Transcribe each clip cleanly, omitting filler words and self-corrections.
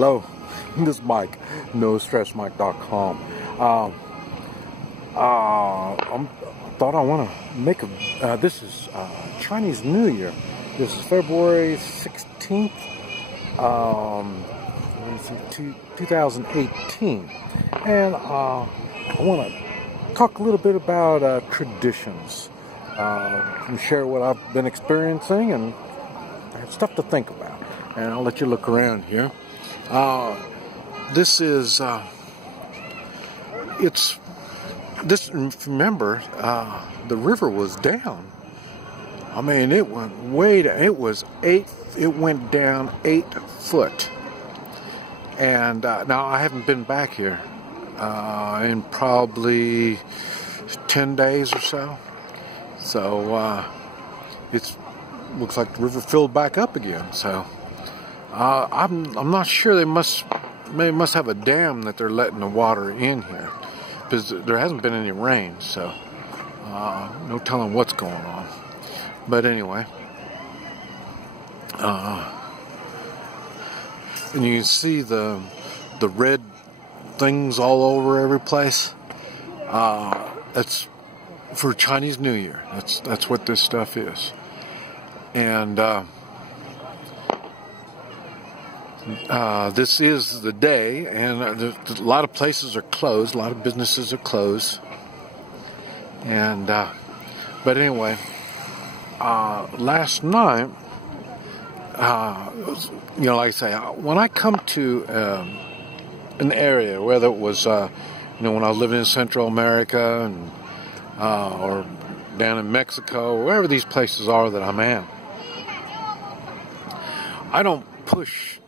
Hello, this is Mike, NoStressMike.com. I thought I want to make a, this is Chinese New Year. This is February 16th, 2018. And I want to talk a little bit about traditions. And share what I've been experiencing and stuff to think about. And I'll let you look around here. This is, remember, the river was down. I mean, it went way down. It went down 8 foot. And now I haven't been back here in probably 10 days or so. So, it looks like the river filled back up again. So, I'm not sure. They must have a dam that they're letting the water in here, because there hasn't been any rain. So, no telling what's going on. But anyway, and you can see the red things all over every place. That's for Chinese New Year. That's what this stuff is. And this is the day, and a lot of places are closed, a lot of businesses are closed. And but anyway, last night, like I say, when I come to an area, whether it was when I was living in Central America and or down in Mexico, or wherever these places are that I'm at, I don't push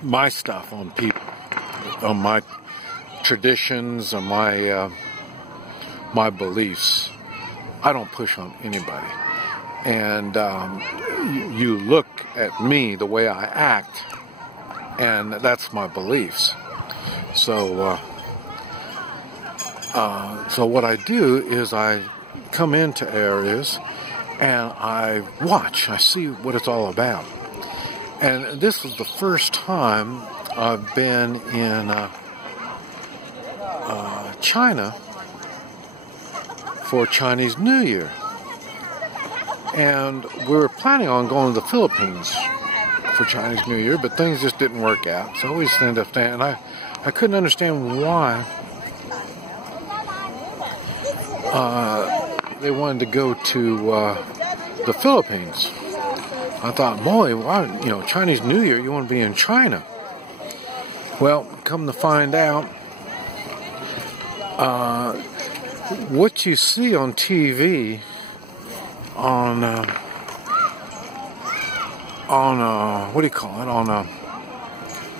my stuff on people, on my traditions, on my my beliefs. I don't push on anybody. And you look at me, the way I act, and that's my beliefs. So so what I do is I come into areas and I watch. I see what it's all about. And this was the first time I've been in China for Chinese New Year. And we were planning on going to the Philippines for Chinese New Year, but things just didn't work out. So we just ended up staying. And I couldn't understand why they wanted to go to the Philippines. I thought, boy, why, Chinese New Year, you want to be in China. Well, come to find out, what you see on TV, on what do you call it, on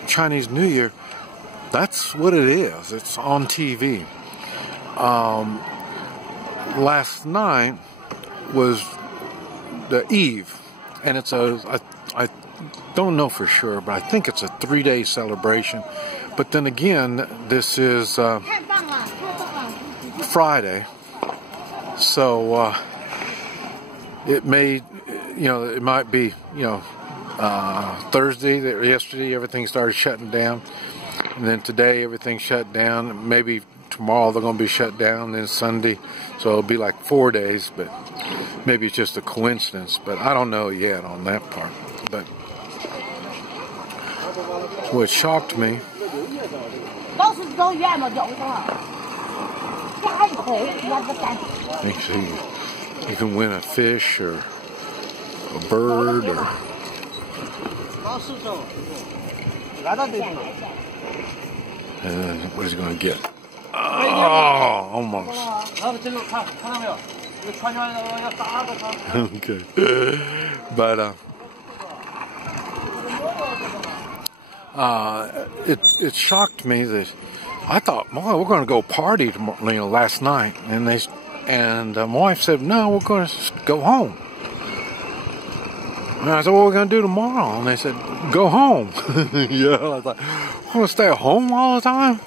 Chinese New Year, that's what it is. It's on TV. Last night was the Eve. And it's I don't know for sure, but I think it's a 3-day celebration. But then again, this is Friday. So it might be, Thursday, yesterday, everything started shutting down. And then today, everything shut down. Maybe tomorrow they're going to be shut down, then Sunday. So it'll be like 4 days, but maybe it's just a coincidence. But I don't know yet on that part. But what shocked me, you can win a fish or a bird or... what is he going to get? Oh, almost. Okay. But it shocked me that I thought, boy, we're going to go party tomorrow, last night, and my wife said, no, we're going to go home. And I said, what are we going to do tomorrow? And they said, go home. Yeah, I thought, we're going to stay at home all the time?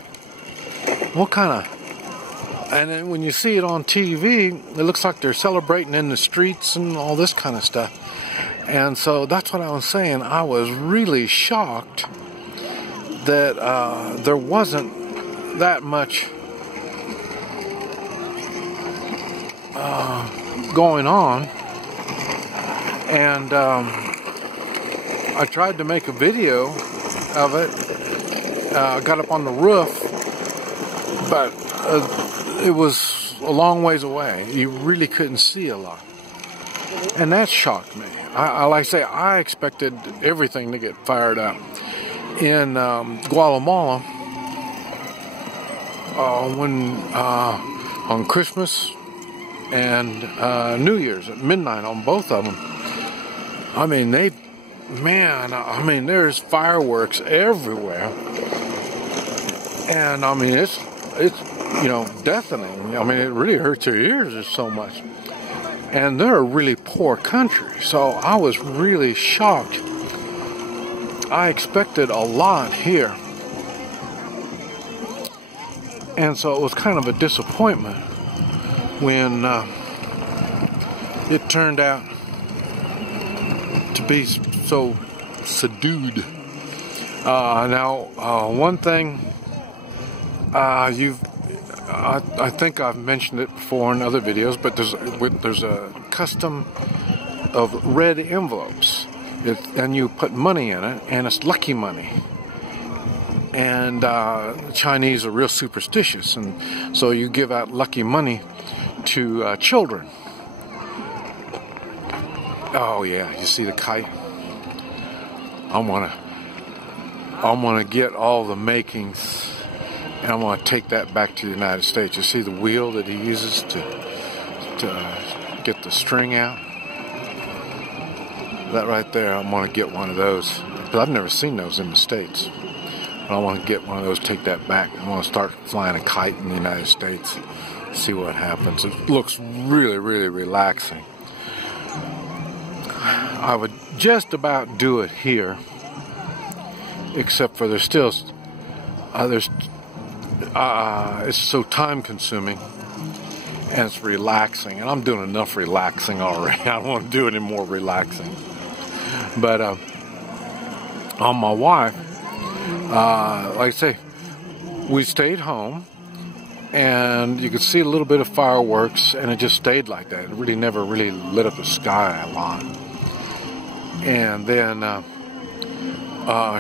What kind of... And then when you see it on TV, it looks like they're celebrating in the streets and all this kind of stuff. And so that's what I was saying. I was really shocked that there wasn't that much going on, and I tried to make a video of it. I got up on the roof, but it was a long ways away. You really couldn't see a lot, and that shocked me. Like I say, I expected everything to get fired up. In Guatemala, on Christmas and New Year's at midnight on both of them, I mean, there's fireworks everywhere, and I mean, it's deafening. I mean, it really hurts your ears. There's so much, and they're a really poor country, so I was really shocked. I expected a lot here, and so it was kind of a disappointment when it turned out to be so subdued. Now, one thing I think I've mentioned it before in other videos, but there's a custom of red envelopes. And you put money in it, and it's lucky money. And the Chinese are real superstitious, and so you give out lucky money to children. Oh yeah, you see the kite? I'm gonna get all the makings, and I'm gonna take that back to the United States. You see the wheel that he uses to get the string out? That right there, I'm going to get one of those. But I've never seen those in the States. But I want to get one of those, take that back. I'm going to start flying a kite in the United States. See what happens. It looks really, really relaxing. I would just about do it here. Except for it's so time consuming. And it's relaxing. And I'm doing enough relaxing already. I don't want to do any more relaxing. But on my wife, like I say, we stayed home, and you could see a little bit of fireworks, and it just stayed like that. It really never really lit up the sky a lot. And then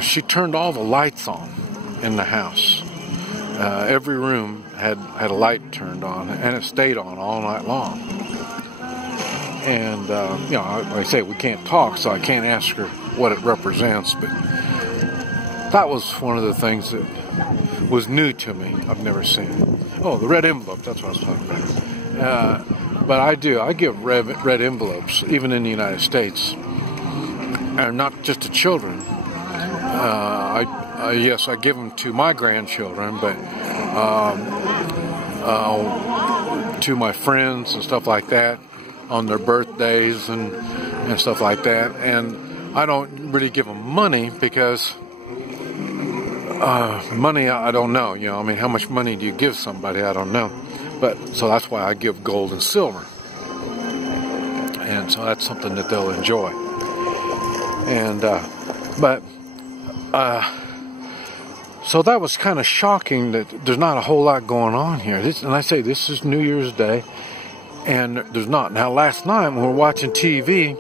she turned all the lights on in the house. Every room had a light turned on, and it stayed on all night long. And, like I say, we can't talk, so I can't ask her what it represents, but that was one of the things that was new to me. I've never seen it. Oh, the red envelope, that's what I was talking about. But I give red envelopes, even in the United States, and not just to children. Yes, I give them to my grandchildren, but to my friends and stuff like that, on their birthdays and stuff like that. And I don't really give them money because money, I don't know. I mean, how much money do you give somebody? I don't know. But so that's why I give gold and silver. And so that's something that they'll enjoy. And so that was kind of shocking that there's not a whole lot going on here. And I say this is New Year's Day, and there's not. Now, last night when we were watching TV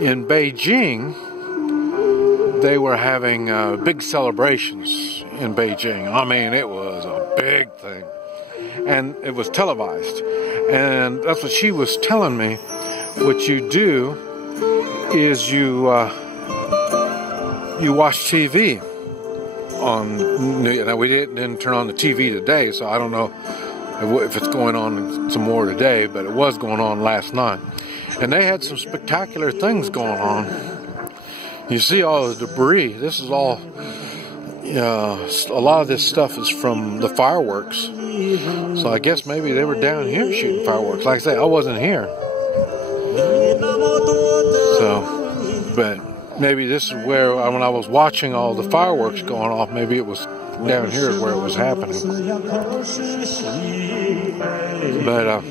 in Beijing, they were having big celebrations in Beijing. I mean, it was a big thing, and it was televised. And that's what she was telling me. What you do is you watch TV on. Now we didn't turn on the TV today, so I don't know if it's going on some more today, but it was going on last night. And they had some spectacular things going on. You see all the debris. This is all, a lot of this stuff is from the fireworks. So I guess maybe they were down here shooting fireworks. Like I say, I wasn't here. So, but maybe this is where, when I was watching all the fireworks going off, maybe it was down here where it was happening. But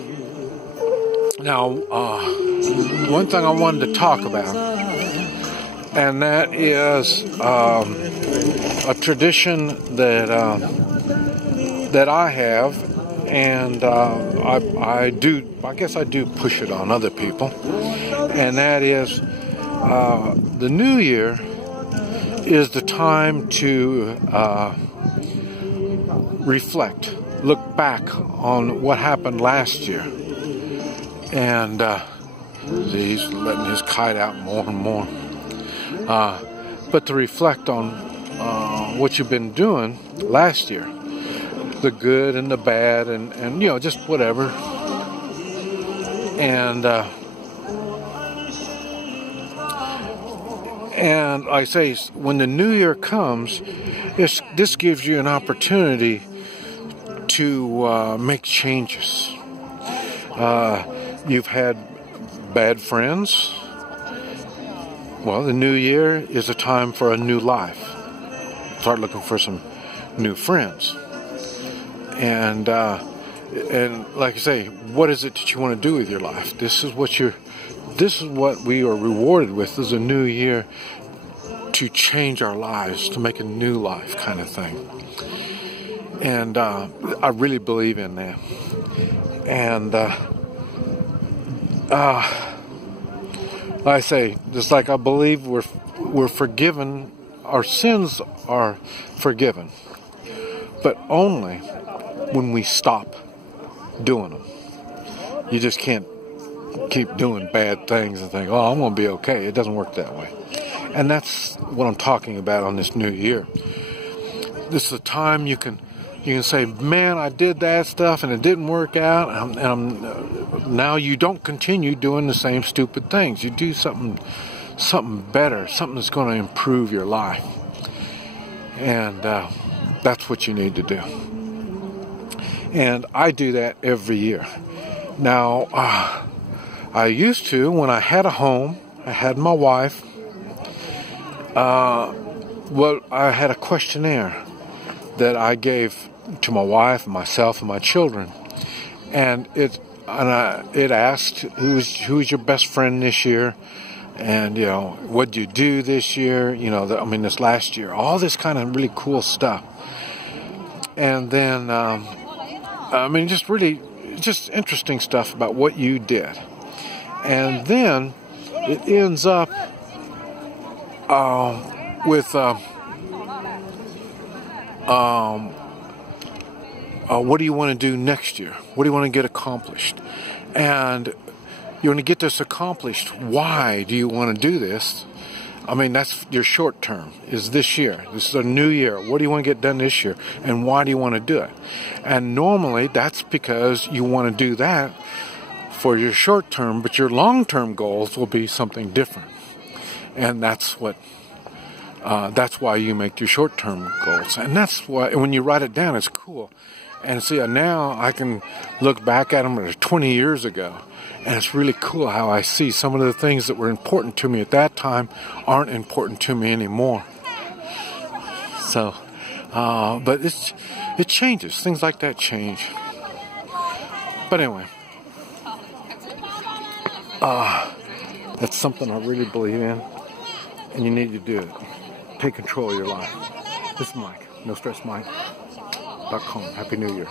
now, one thing I wanted to talk about and that is a tradition that I have, and I guess I do push it on other people, and that is the New Year is the time to reflect, look back on what happened last year, and he's letting his kite out more and more. But to reflect on what you've been doing last year, the good and the bad, and you know, just whatever. And I say, when the new year comes, this gives you an opportunity to make changes. You've had bad friends. Well, the new year is a time for a new life. Start looking for some new friends. And like I say, what is it that you want to do with your life? This is what we are rewarded with, is a new year to change our lives, to make a new life kind of thing. And I really believe in that. And I say, just like I believe we're forgiven, our sins are forgiven, but only when we stop doing them. You just can't keep doing bad things and think, oh, I'm going to be okay. It doesn't work that way. And that's what I'm talking about on this new year. This is a time you can say, man, I did that stuff and it didn't work out, now you don't continue doing the same stupid things. You do something better, something that's going to improve your life. And that's what you need to do. And I do that every year. Now, I used to, when I had a home, I had my wife, I had a questionnaire that I gave to my wife, myself, and my children, and it asked who's your best friend this year, and you know, what'd you do this year, you know, this last year, all this kind of really cool stuff. And then just interesting stuff about what you did. And then it ends up with what do you want to do next year? What do you want to get accomplished? And you want to get this accomplished. Why do you want to do this? That's your short term, is this year. This is a new year. What do you want to get done this year? And why do you want to do it? And normally that's because you want to do that for your short term, but your long term goals will be something different. And that's why you make your short term goals. And that's why when you write it down, it's cool. And see, now I can look back at them 20 years ago. And it's really cool how I see some of the things that were important to me at that time aren't important to me anymore. So, but it changes. Things like that change. But anyway, that's something I really believe in. And you need to do it. Take control of your life. This is Mike. NoStressMike.com. Happy New Year.